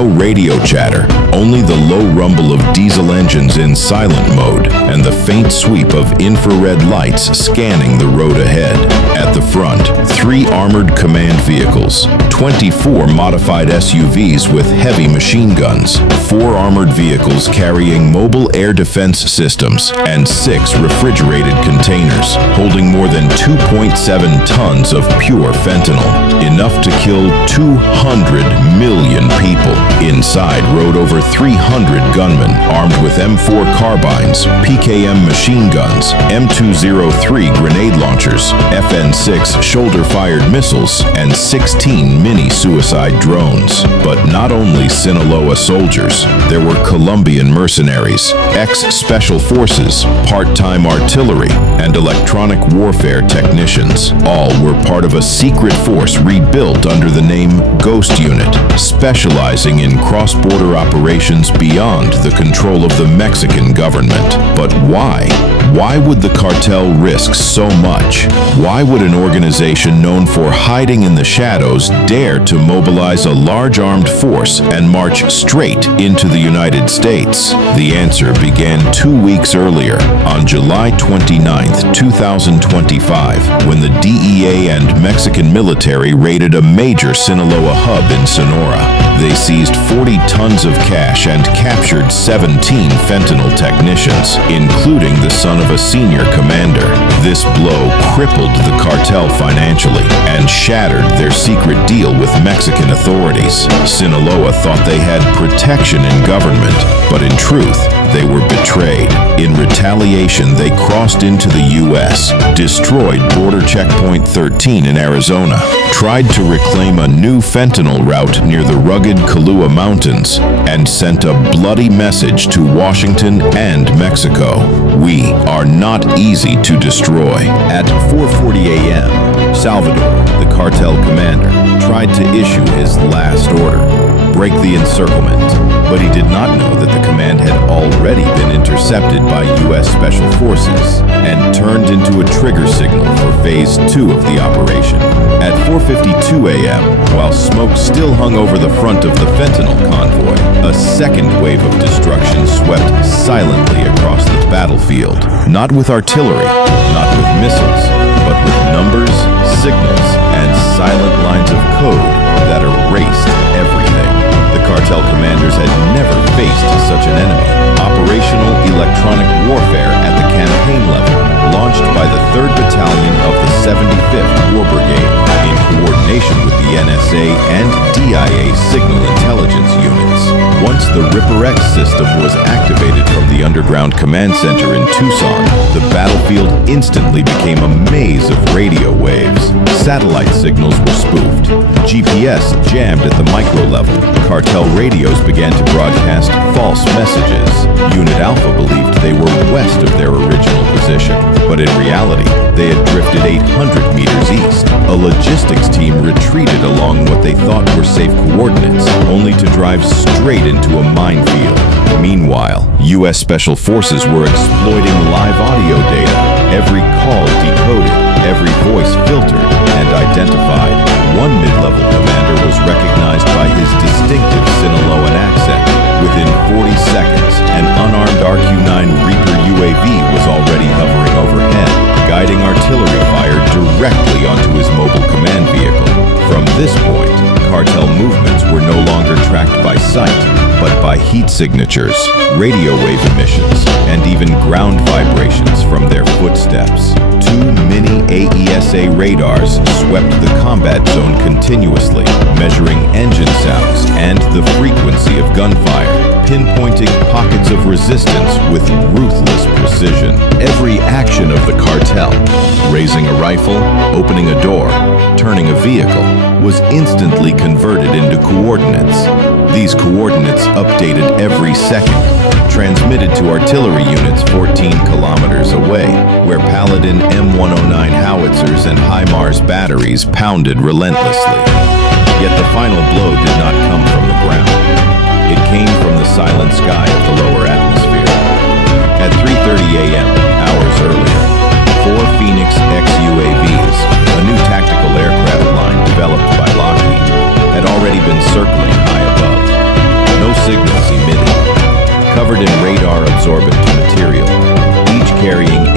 No radio chatter, only the low rumble of diesel engines in silent mode and the faint sweep of infrared lights scanning the road ahead. At the front, 3 armored command vehicles, 24 modified SUVs with heavy machine guns, 4 armored vehicles carrying mobile air defense systems, and 6 refrigerated containers holding more than 2.7 tons of pure fentanyl, enough to kill 200 million people. Inside rode over 300 gunmen armed with M4 carbines, PKM machine guns, M203 grenade launchers, FN6 shoulder-fired missiles, and 16 mini-suicide drones. But not only Sinaloa soldiers, there were Colombian mercenaries, ex-special forces, part-time artillery, and electronic warfare technicians. All were part of a secret force rebuilt under the name Ghost Unit, specializing in cross-border operations beyond the control of the Mexican government. But why? Why would the cartel risk so much? Why would an organization known for hiding in the shadows dare to mobilize a large armed force and march straight into the United States? The answer began 2 weeks earlier, on July 29, 2025, when the DEA and Mexican military raided a major Sinaloa hub in Sonora. They seized 40 tons of cash and captured 17 fentanyl technicians, including the son of a senior commander. This blow crippled the cartel financially and shattered their secret deal with Mexican authorities. Sinaloa thought they had protection in government, but in truth, they were betrayed. In retaliation, they crossed into the U.S., destroyed Border Checkpoint 13 in Arizona, tried to reclaim a new fentanyl route near the rugged Kahlua Mountains, and sent a bloody message to Washington and Mexico. We are not easy to destroy. At 4:40 a.m., Salvador, the cartel commander, tried to issue his last order: break the encirclement. But he did not know that the command had already been intercepted by U.S. Special Forces and turned into a trigger signal for Phase 2 of the operation. At 4:52 a.m., while smoke still hung over the front of the fentanyl convoy, a second wave of destruction swept silently across the battlefield. Not with artillery, not with missiles, but with numbers, signals, and silent lines of code that erased everything. The cartel commanders had never faced such an enemy. Operational electronic warfare at the campaign level, launched by the 3rd Battalion of the 75th War Brigade, in coordination with the NSA and DIA signal intelligence units. Once the Ripper X system was activated from the underground command center in Tucson, the battlefield instantly became a maze of radio waves. Satellite signals were spoofed. GPS jammed at the micro level. Cartel radios began to broadcast false messages. Unit Alpha believed they were west of their original position, but in reality, they had drifted 800 meters east. A logistics team retreated along what they thought were safe coordinates, only to drive straight into a minefield. Meanwhile, U.S. Special Forces were exploiting live audio data, every call decoded, every voice filtered and identified. One mid-level commander was recognized by his distinctive Sinaloan accent. Within 40 seconds, an unarmed RQ-9 Reaper UAV was already hovering overhead, guiding artillery fire directly onto his mobile command vehicle. From this point, cartel movements were no longer tracked by sight, but by heat signatures, radio wave emissions, and even ground vibrations from their footsteps. 2 mini AESA radars swept the combat zone continuously, measuring engine sounds and the frequency of gunfire, pinpointing pockets of resistance with ruthless precision. Every action of the cartel, raising a rifle, opening a door, turning a vehicle, was instantly converted into coordinates. These coordinates updated every second, transmitted to artillery units 14 kilometers away, where Paladin M109 howitzers and HIMARS batteries pounded relentlessly. Yet the final blow did not come from the ground. It came from the silent sky of the lower atmosphere. At 3:30 a.m., hours earlier, 4 Phoenix X-UAVs, a new tactical aircraft line developed by Lockheed, had already been circling high above. covered in radar-absorbent material, each carrying